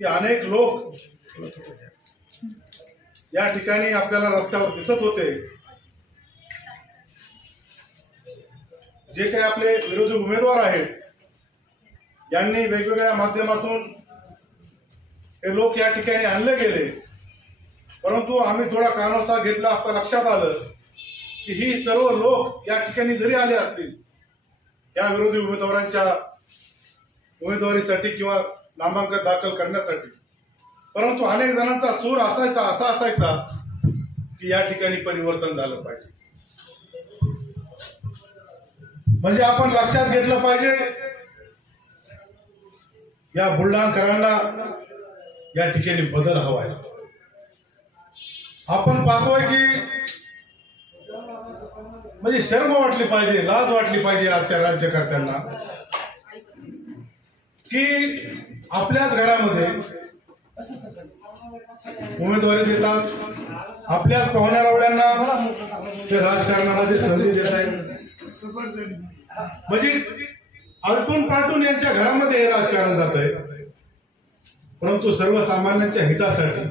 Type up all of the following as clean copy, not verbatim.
की अनेक लोक या ठिकाणी आपल्याला रस्त्यावर दिसत होते, जे काही आपले विरोधी उमेदवार आहेत यांनी वेगवेगळ्या माध्यमातून हे लोक या ठिकाणी आणले गेले। परंतु आम्ही थोडा कानोसा घेतला असता लक्षात आलं की ही सर्व लोक या ठिकाणी जरी आले असतील या विरोधी उमेदवारांच्या उमेदवारीसाठी किंवा नामांकन दाखल करण्यासाठी, परंतु अनेक जणांचा सूर असा असायचा की या ठिकाणी परिवर्तन झालं पाहिजे। म्हणजे आपण लक्षात घेतलं पाहिजे या बुलढाणकरांना या ठिकाणी बदल हवा आहे। आपण पाहतोय की म्हणजे शर्म वाटली पाहिजे, लाज वाटली पाहिजे आजच्या राज्यकर्त्यांना की आपल्याच घरामध्ये उमेदवारी देतात, आपल्याच पाहुण्या रावळ्यांना ते राजकारणामध्ये संधी देत आहेत। म्हणजे अडकून पाठून यांच्या घरामध्ये हे राजकारण जात आहे। परंतु सर्वसामान्यांच्या हितासाठी,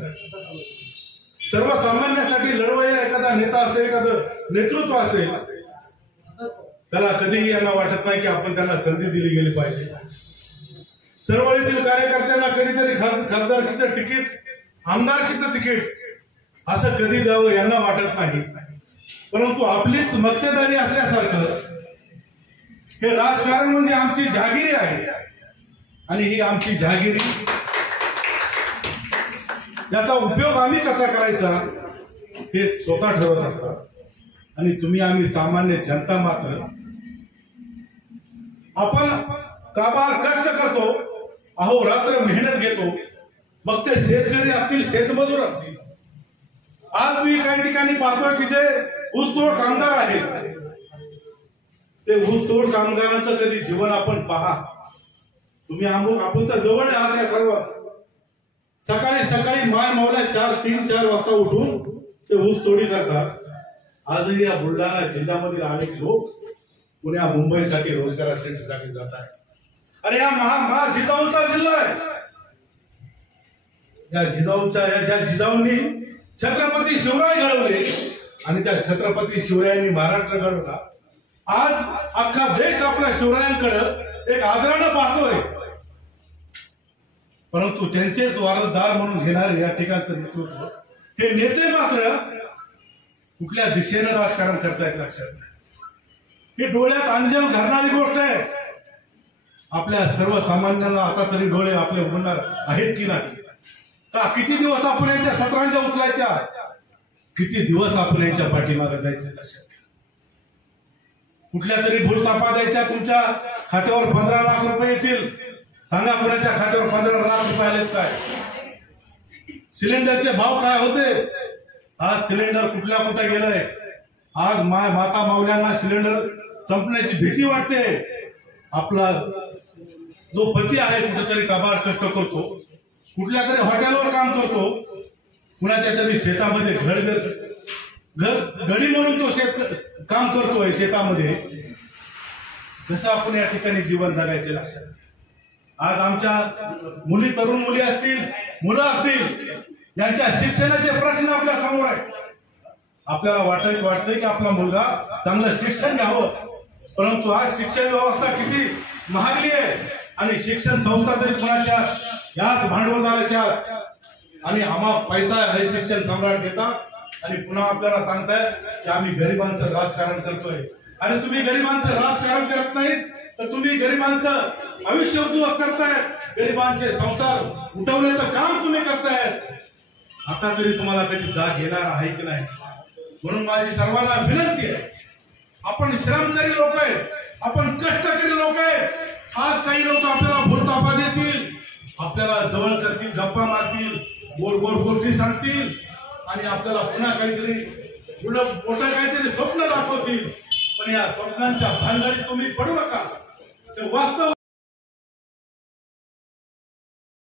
सर्वसामान्यांसाठी लढवायला एखादा नेता असेल, एखादं नेतृत्व असेल, त्याला कधीही यांना वाटत नाही की आपण त्यांना संधी दिली गेली पाहिजे। चळवळीतील कार्यकर्त्यांना कधीतरी खासदारकीचं तिकीट, आमदारकीचं तिकीट असं कधी द्यावं यांना वाटत नाही। परंतु आपलीच मक्तेदारी असल्यासारखं हे राजकारण म्हणजे आमची जहागिरी आहे आणि ही आमची जहागिरी, याचा उपयोग आम्ही कसा करायचा हे स्वतः ठरवत असतात। आणि तुम्ही आम्ही सामान्य जनता मात्र आपण काबार कष्ट करतो, अहोरात्र मेहनत घेतो, मग ते शेतकरी असतील, शेतमजूर असतील। आज मी काही ठिकाणी पाहतोय की जे ऊसतोड कामगार आहेत, ते ऊसतोड कामगारांचं कधी जीवन आपण पहा। तुम्ही आपण तर जवळ आहात या सर्व, सकाळी सकाळी माय मौला 3-4 वाजता उठून ते ऊस तोडी करतात। आजही या बुलढाणा जिल्ह्यामधील अनेक लोक पुण्या मुंबईसाठी रोजगारासाठी जात आहेत। अरे हा जिजाऊचा जिल्हा आहे, या ज्या जिजाऊंनी छत्रपती शिवराय घडवले आणि त्या छत्रपती शिवरायांनी महाराष्ट्र घडवला। आज अख्खा देश आपल्या शिवरायांकडे एक आदरानं पाहतोय, परंतु त्यांचेच वारसदार म्हणून घेणारे या ठिकाणचं नेतृत्व, हे नेते मात्र कुठल्या दिशेनं राजकारण करतायत लक्षात नाही। ही डोळ्यात अंजन घालणारी गोष्ट आहे। आपल्या सर्वसामान्यांना आता तरी डोळे आपले उघडणार आहेत की नाही? का किती दिवस आपण यांच्या सत्रांच्या उचलायच्या, किती दिवस आपण यांच्या पाठीमागे जायचं लक्षात? कुठल्या तरी भूलथापा द्यायच्या, तुमच्या खात्यावर 15 लाख रुपये येतील, सांगा कोणाच्या खात्यावर 15 लाख रुपये आलेत काय? सिलेंडरचे भाव काय होते, आज सिलेंडर कुठे गेलंय? आज माता माऊल्यांना सिलेंडर संपण्याची भीती वाटते। आपला जो पती आहे कुठेतरी काबाड कष्ट करतो, कुठल्या तरी हॉटेलवर काम करतो, कुणाच्या तरी शेतामध्ये घडी म्हणून तो काम करतोय शेतामध्ये, कसं आपण या ठिकाणी जीवन जगायचे लक्षात? आज आमच्या मुली, तरुण मुली असतील, मुलं असतील, यांच्या शिक्षणाचे प्रश्न आपल्या समोर आहेत। आपल्याला वाटतंय की आपला मुलगा चांगलं शिक्षण घ्यावं, परंतु आज शिक्षण व्यवस्था किती महागली आहे आणि शिक्षण संस्था तरी कुणाच्या याच भांडवलदाराच्या आणि आम्हा पैसा हे शिक्षण सम्राट देतात आणि पुन्हा आपल्याला सांगताय की आम्ही गरिबांचं राजकारण करतोय। आणि तुम्ही गरिबांचं राजकारण करत नाहीत तर तुम्ही गरिबांचं आयुष्य उद्ध्वस्त करतायत, गरिबांचे संसार उठवण्याचं काम तुम्ही करतायत। आता तरी तुम्हाला कधी जाग येणार आहे की नाही? म्हणून माझी सर्वांना विनंती आहे, आपण श्रमकारी लोक आहेत, आपण कष्टकरी लोक आहेत। आज काही लोक आपल्याला भूलथापा देतील, आपल्याला जवळ करतील, गप्पा मारतील, गोड गोष्टी सांगतील आणि आपल्याला पुन्हा काहीतरी मोठं काहीतरी स्वप्न दाखवतील, पण या स्वप्नांच्या भानगडीत तुम्ही पडू नका। ते वास्तव